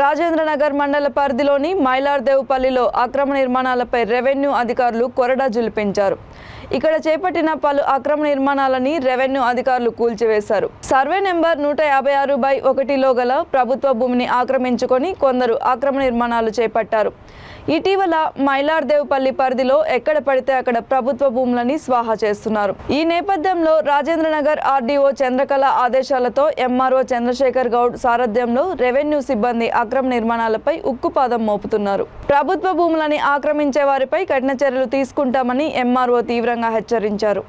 రాజేంద్రనగర్ మండల పరిధిలోని మైలార్దేవుపల్లిలో అక్రమ నిర్మాణాలపై రెవెన్యూ అధికారులు కొరడా జులిపించారు. ఇక్కడ చేపట్టిన పలు అక్రమ నిర్మాణాలని రెవెన్యూ అధికారులు కూల్చివేశారు. సర్వే నెంబర్ 156/1లో గల ప్రభుత్వ భూమిని ఆక్రమించుకొని కొందరు అక్రమ నిర్మాణాలు చేపట్టారు. ఇటీవల మైలార్దేవుపల్లి పరిధిలో ఎక్కడ పడితే అక్కడ ప్రభుత్వ భూములని స్వాహా చేస్తున్నారు. ఈ నేపథ్యంలో రాజేంద్రనగర్ ఆర్డీఓ చంద్రకళ ఆదేశాలతో ఎంఆర్ఓ చంద్రశేఖర్ గౌడ్ సారథ్యంలో రెవెన్యూ సిబ్బంది అక్రమ నిర్మాణాలపై ఉక్కుపాదం మోపుతున్నారు. ప్రభుత్వ భూములని ఆక్రమించే వారిపై కఠిన చర్యలు తీసుకుంటామని ఎంఆర్ఓ తీవ్రంగా హెచ్చరించారు.